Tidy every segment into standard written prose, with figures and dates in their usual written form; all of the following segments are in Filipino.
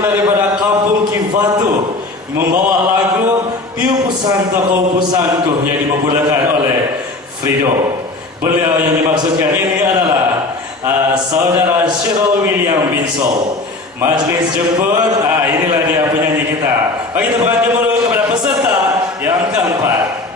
tampil daripada Kampung Kivatu membawa lagu Piupusan Toko Pusanku yang dipopularkan oleh Frido. Beliau yang dimaksudkan ini adalah saudara Cheryl William Binsol. Majlis jemput, inilah dia penyanyi kita. Bagi tepukan gemuruh kepada peserta yang keempat.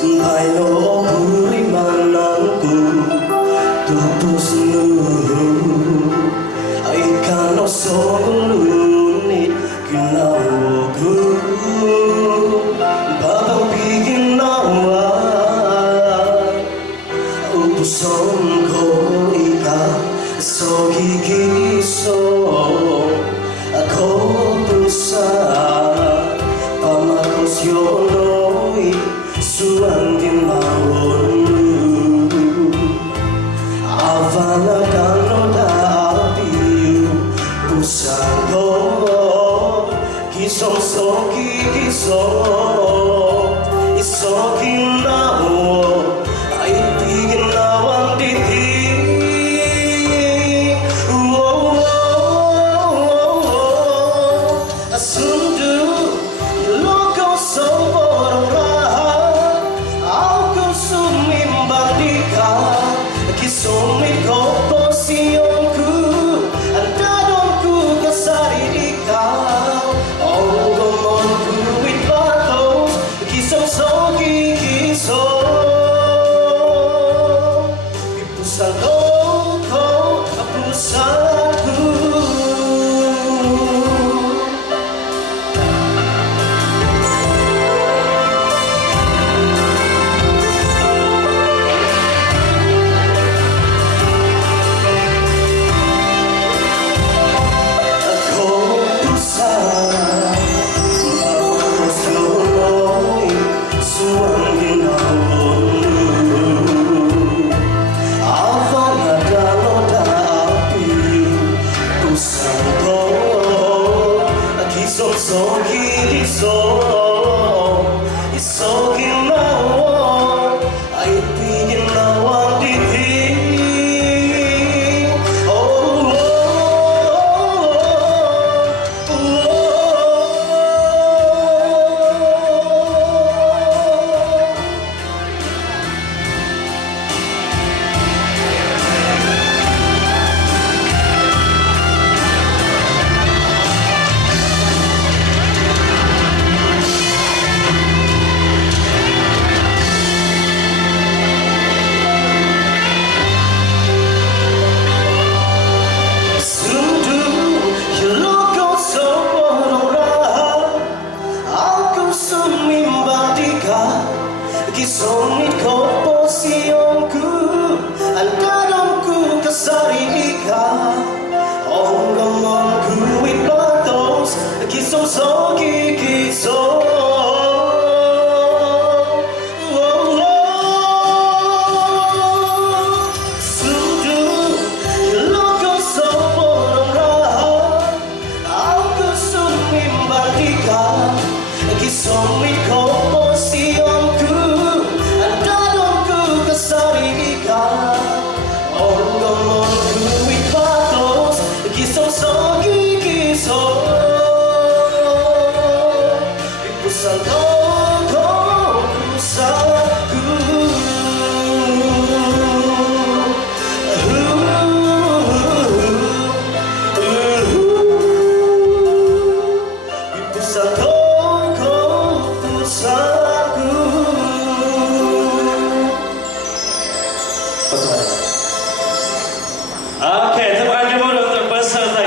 Bayo puri manangku tutusnu ay kano solunit kinawogu babang bigin nawa utusan ko ika so gigiso ako pusa pamakos yonoy suan ginawon avana kanoda apiu pusango kisom soki kisom isokin nawo ay tigin nawan diti asundu loko soborong rahat aku sumimbang dika kisumit